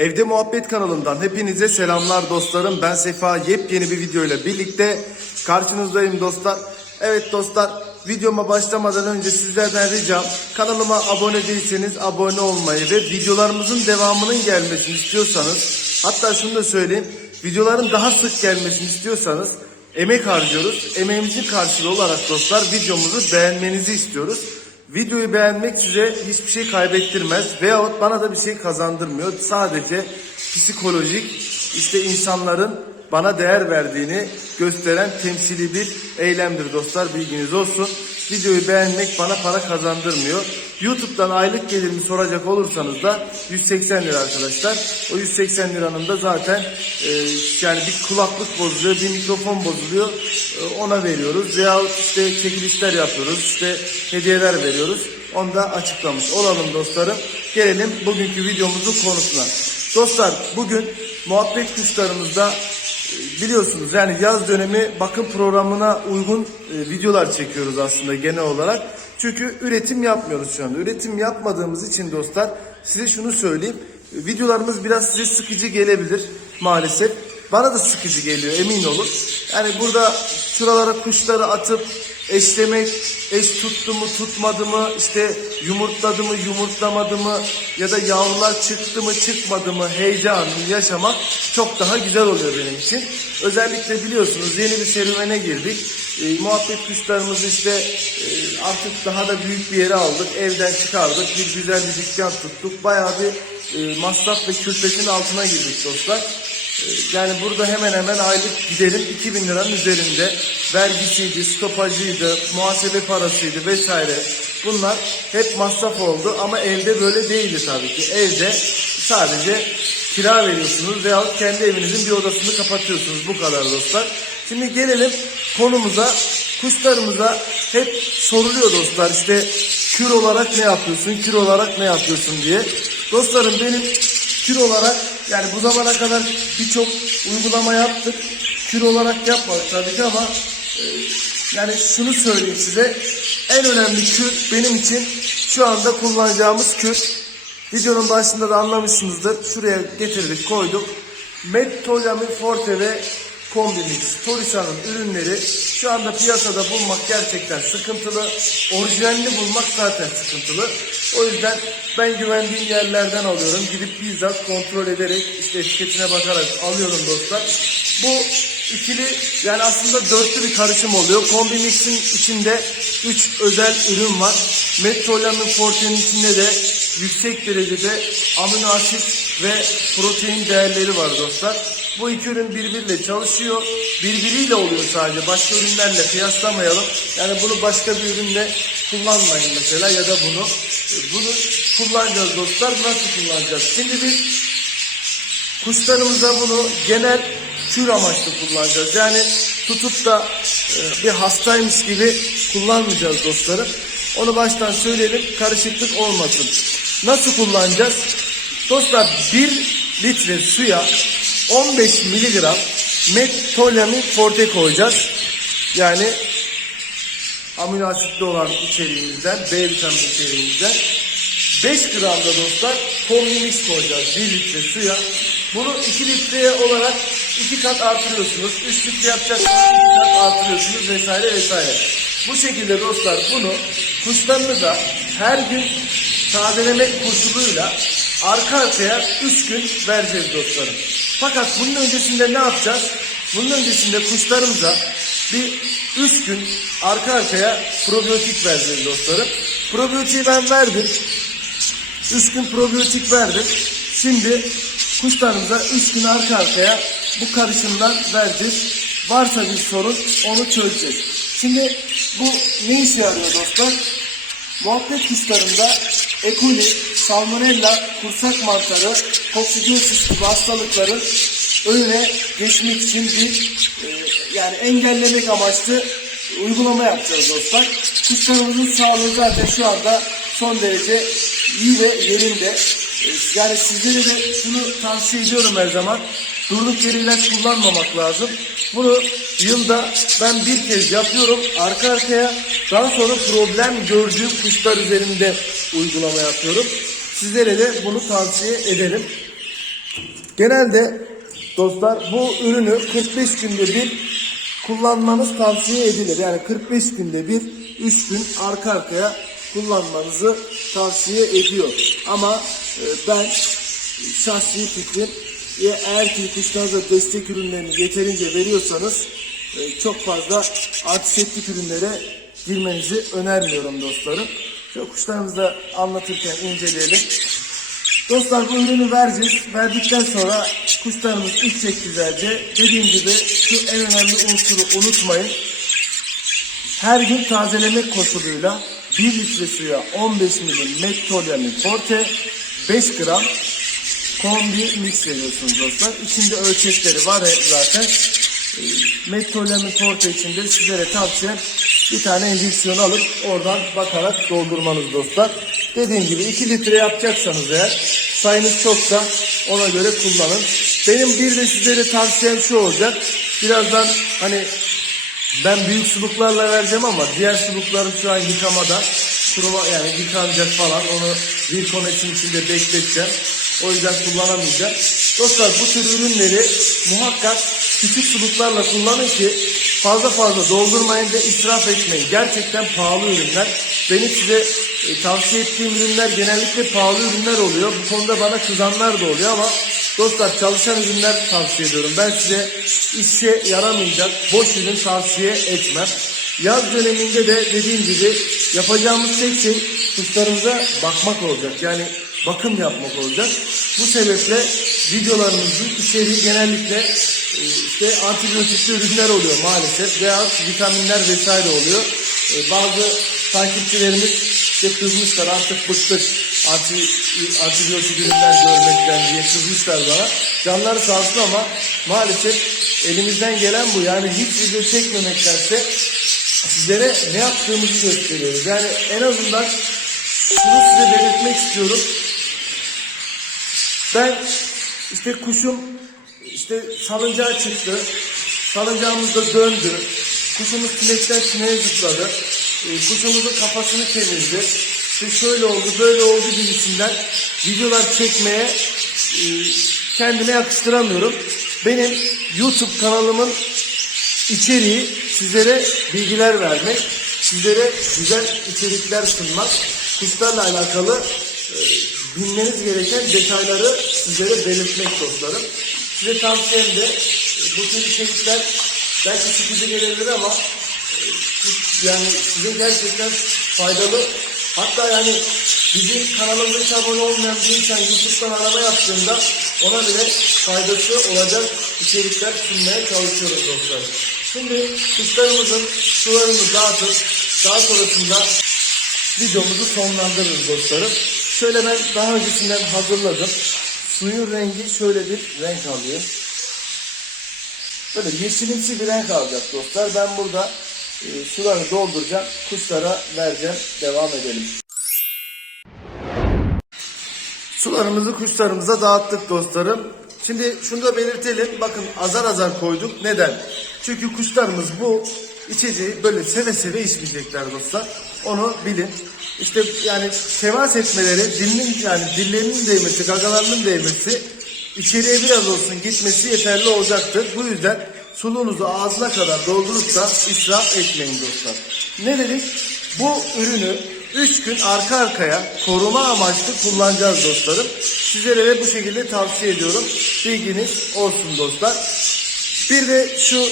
Evde Muhabbet kanalından hepinize selamlar dostlarım. Ben Sefa yepyeni bir video ile birlikte karşınızdayım dostlar. Evet dostlar videoma başlamadan önce sizlerden ricam kanalıma abone değilseniz abone olmayı ve videolarımızın devamının gelmesini istiyorsanız hatta şunu da söyleyeyim videoların daha sık gelmesini istiyorsanız emek harcıyoruz. Emeğimizin karşılığı olarak dostlar videomuzu beğenmenizi istiyoruz. Videoyu beğenmek size hiçbir şey kaybettirmez veyahut bana da bir şey kazandırmıyor. Sadece psikolojik işte insanların bana değer verdiğini gösteren temsili bir eylemdir dostlar bilginiz olsun. Videoyu beğenmek bana para kazandırmıyor. YouTube'dan aylık gelirimi soracak olursanız da 180 lira arkadaşlar. O 180 liranın da zaten e, yani bir kulaklık bozuluyor, bir mikrofon bozuluyor. E, ona veriyoruz. Veya işte çekilişler yapıyoruz, işte hediyeler veriyoruz. Onu da açıklamış olalım dostlarım. Gelelim bugünkü videomuzun konusuna. Dostlar bugün muhabbet kuşlarımızda e, biliyorsunuz yani yaz dönemi bakım programına uygun e, videolar çekiyoruz aslında genel olarak. Çünkü üretim yapmıyoruz şu anda. Üretim yapmadığımız için dostlar size şunu söyleyeyim. Videolarımız biraz size sıkıcı gelebilir maalesef. Bana da sıkıcı geliyor emin olun. Yani burada şuralara kuşları atıp eşlemek, eş tuttu mu tutmadı mı, işte yumurtladı mı yumurtlamadı mı ya da yavrular çıktı mı çıkmadı mı heyecanını yaşamak çok daha güzel oluyor benim için. Özellikle biliyorsunuz yeni bir serüvene girdik. E, muhabbet kuşlarımızı işte e, artık daha da büyük bir yere aldık. Evden çıkardık. Bir güzel bir dükkan tuttuk. Bayağı bir e, masraf ve külfetin altına girdik dostlar. Yani burada hemen hemen aylık giderim 2000 liranın üzerinde. Vergisiydi, stopajıydı, muhasebe parasıydı vesaire. Bunlar hep masraf oldu ama evde böyle değildi tabii ki. Evde sadece kira veriyorsunuz veyahut kendi evinizin bir odasını kapatıyorsunuz. Bu kadar dostlar. Şimdi gelelim konumuza. Kuşlarımıza hep soruluyor dostlar işte kür olarak ne yapıyorsun, kür olarak ne yapıyorsun diye. Dostlarım benim kür olarak yani bu zamana kadar birçok uygulama yaptık. Kür olarak yapmadık tabii ki ama e, yani şunu söyleyeyim size. En önemli kür benim için şu anda kullanacağımız kür. Videonun başında da anlamışsınızdır. Şuraya getirdik koyduk. Mettolami Forte ve Kombimix, Torisa'nın ürünleri şu anda piyasada bulmak gerçekten sıkıntılı. Orijinalini bulmak zaten sıkıntılı. O yüzden ben güvendiğim yerlerden alıyorum. Gidip bizzat kontrol ederek işte etiketine bakarak alıyorum dostlar. Bu ikili yani aslında dörtlü bir karışım oluyor. Kombimix'in içinde 3 özel ürün var. Metrolan'ın Forte'nin içinde de yüksek derecede amino asit ve protein değerleri var dostlar. Bu iki ürün birbiriyle çalışıyor. Birbiriyle oluyor sadece. Başka ürünlerle kıyaslamayalım. Yani bunu başka bir ürünle kullanmayın mesela ya da bunu. Bunu kullanacağız dostlar. Nasıl kullanacağız? Şimdi biz kuşlarımıza bunu genel kür amaçlı kullanacağız. Yani tutup da e, bir hastaymış gibi kullanmayacağız dostlarım. Onu baştan söyleyelim karışıklık olmasın. Nasıl kullanacağız? Dostlar 1 litre suya 15 miligram metolami forte koyacağız. Yani amino asitli olan içeriğimizden, B vitamini içeriğimizden 5 gram da dostlar kombimix koyacağız 1 litre suya. Bunu 2 litreye olarak 2 kat artırıyorsunuz. 3 litre yapacaksanız 2 kat artırıyorsunuz vesaire vesaire. Bu şekilde dostlar bunu kuşlarınıza her gün tazelemek koşuluyla arka arkaya 3 gün vereceğiz dostlarım. Fakat bunun öncesinde ne yapacağız? Bunun öncesinde kuşlarımıza bir 3 gün arka arkaya probiyotik vereceğiz dostlarım. Probiyotiği ben verdim. 3 gün probiyotik verdim. Şimdi kuşlarımıza 3 gün arka arkaya bu karışımdan vereceğiz. Varsa bir sorun onu çözeceğiz. Şimdi bu ne işe yarıyor dostlar? Muhabbet kuşlarında E. salmonella, kursak mantarı, koksidiosis gibi hastalıkların önüne geçmek için bir e, yani engellemek amaçlı uygulama yapacağız dostlar. Kuşlarımızın sağlığı zaten şu anda son derece iyi ve yerinde. E, Yani sizlere de şunu tavsiye ediyorum her zaman. Durduk yere ilaç kullanmamak lazım. Bunu yılda ben bir kez yapıyorum arka arkaya. Daha sonra problem gördüğüm kuşlar üzerinde uygulama yapıyorum. Sizlere de bunu tavsiye ederim. Genelde dostlar bu ürünü 45 günde bir kullanmanız tavsiye edilir. Yani 45 günde bir 3 gün arka arkaya kullanmanızı tavsiye ediyor. Ama e, ben şahsi fikrim eğer ki kuşlarınıza destek ürünlerini yeterince veriyorsanız e, çok fazla antiseptik ürünlere girmenizi önermiyorum dostlarım. Şu kuşlarımızı da anlatırken inceleyelim. Dostlar bu ürünü vereceğiz. Verdikten sonra kuşlarımız içecek güzelce. Dediğim gibi şu en önemli unsuru unutmayın. Her gün tazelemek koşuluyla 1 litre suya 15 milim Mektolyamin Forte 5 gram kombi mix veriyorsunuz dostlar. İçinde ölçekleri var zaten. E, Mektolyamin Forte içinde sizlere tavsiyem bir tane enjeksiyon alıp oradan bakarak doldurmanız dostlar. Dediğim gibi 2 litre yapacaksanız eğer sayınız çoksa ona göre kullanın. Benim bir de sizlere tavsiyem şu olacak. Birazdan hani ben büyük suluklarla vereceğim ama diğer suluklarım şu an yıkamada. Kuruma yani yıkanacak falan. Onu bir konesin içinde bekleteceğim. O yüzden kullanamayacağım. Dostlar bu tür ürünleri muhakkak küçük suluklarla kullanın ki fazla fazla doldurmayın ve israf etmeyin. Gerçekten pahalı ürünler. Benim size e, tavsiye ettiğim ürünler genellikle pahalı ürünler oluyor. Bu konuda bana kızanlar da oluyor ama dostlar çalışan ürünler tavsiye ediyorum. Ben size işe yaramayacak boş ürün tavsiye etmem. Yaz döneminde de dediğim gibi yapacağımız tek şey kuşlarımıza bakmak olacak. Yani bakım yapmak olacak. Bu sebeple videolarımızın içeriği genellikle işte antibiyotikli ürünler oluyor maalesef veya vitaminler vesaire oluyor. E, Bazı takipçilerimiz işte kızmışlar artık bıktık anti, antibiyotik ürünler görmekten diye kızmışlar bana. Canları sağ olsun ama maalesef elimizden gelen bu. Yani hiç video çekmemektense sizlere ne yaptığımızı gösteriyoruz. Yani en azından şunu size belirtmek istiyorum. Ben işte kuşum işte salıncağa çıktı. Salıncağımız da döndü. Kuşumuz sinekten sineğe zıpladı. E, kuşumuzun kafasını kemirdi. İşte şöyle oldu, böyle oldu gibisinden videolar çekmeye e, kendime yakıştıramıyorum. Benim YouTube kanalımın içeriği sizlere bilgiler vermek, sizlere güzel içerikler sunmak, kuşlarla alakalı e, bilmeniz gereken detayları sizlere belirtmek dostlarım. Size tavsiyem de e, bu tür içerikler belki sıkıcı gelebilir ama e, yani size gerçekten faydalı. Hatta yani bizim kanalımıza hiç abone olmayan bir insan YouTube'dan arama yaptığında ona bile faydası olacak içerikler sunmaya çalışıyoruz dostlar. Şimdi kuşlarımızın sularını dağıtıp daha sonrasında videomuzu sonlandırırız dostlarım. Şöyle ben daha öncesinden hazırladım. Suyun rengi şöyle bir renk alıyor. Böyle yeşilimsi bir renk alacak dostlar. Ben burada e, suları dolduracağım. Kuşlara vereceğim. Devam edelim. Sularımızı kuşlarımıza dağıttık dostlarım. Şimdi şunu da belirtelim. Bakın azar azar koyduk. Neden? Çünkü kuşlarımız bu içeceği böyle seve seve içmeyecekler dostlar. Onu bilin. İşte yani temas etmeleri, dilinin yani dillerinin değmesi, gagalarının değmesi içeriye biraz olsun gitmesi yeterli olacaktır. Bu yüzden suluğunuzu ağzına kadar doldurup da israf etmeyin dostlar. Ne dedik? Bu ürünü 3 gün arka arkaya koruma amaçlı kullanacağız dostlarım. Sizlere de bu şekilde tavsiye ediyorum. Bilginiz olsun dostlar. Bir de şu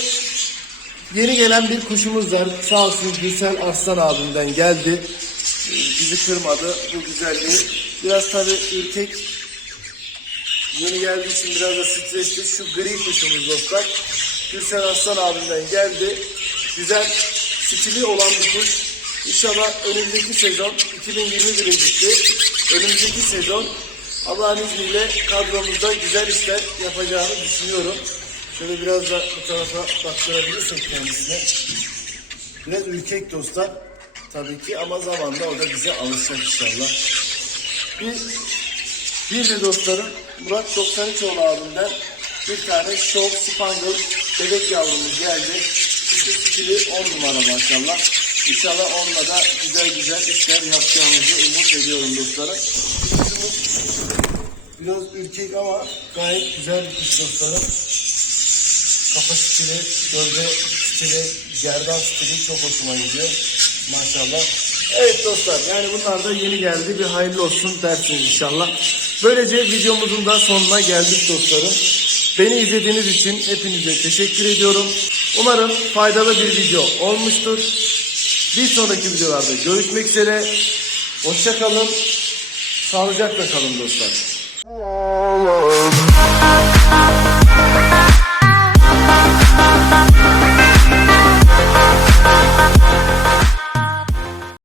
yeni gelen bir kuşumuz var. Sağ olsun Gülsel Arslan abimden geldi. Bizi kırmadı bu güzelliği. Biraz tabi ürkek Yeni geldiği için biraz da stresli. Şu gri kuşumuz dostlar. Gülsen Aslan abimden geldi. Güzel stili olan bir kuş. İnşallah önümüzdeki sezon 2021 birincisi. Önümüzdeki sezon Allah'ın izniyle kadromuzda güzel işler yapacağını düşünüyorum. Şöyle biraz da bu tarafa baktırabilirsin kendisine. Biraz ürkek dostlar. Tabii ki ama zamanla o da bize alışacak inşallah. Bir bir de dostlarım Murat 93oğlu abimden bir tane Show Spangle bebek yavrumuz geldi. İşte stili 10 numara maşallah. İnşallah onunla da güzel güzel işler yapacağımızı umut ediyorum dostlarım. Biraz ürkek ama gayet güzel bir kuş dostlarım. Kafa stili, gövde stili, gerdan stili çok hoşuma gidiyor. Maşallah. Evet dostlar yani bunlar da yeni geldi. Bir hayırlı olsun dersiniz inşallah. Böylece videomuzun da sonuna geldik dostlarım. Beni izlediğiniz için hepinize teşekkür ediyorum. Umarım faydalı bir video olmuştur. Bir sonraki videolarda görüşmek üzere. Hoşça kalın. Sağlıcakla kalın dostlar.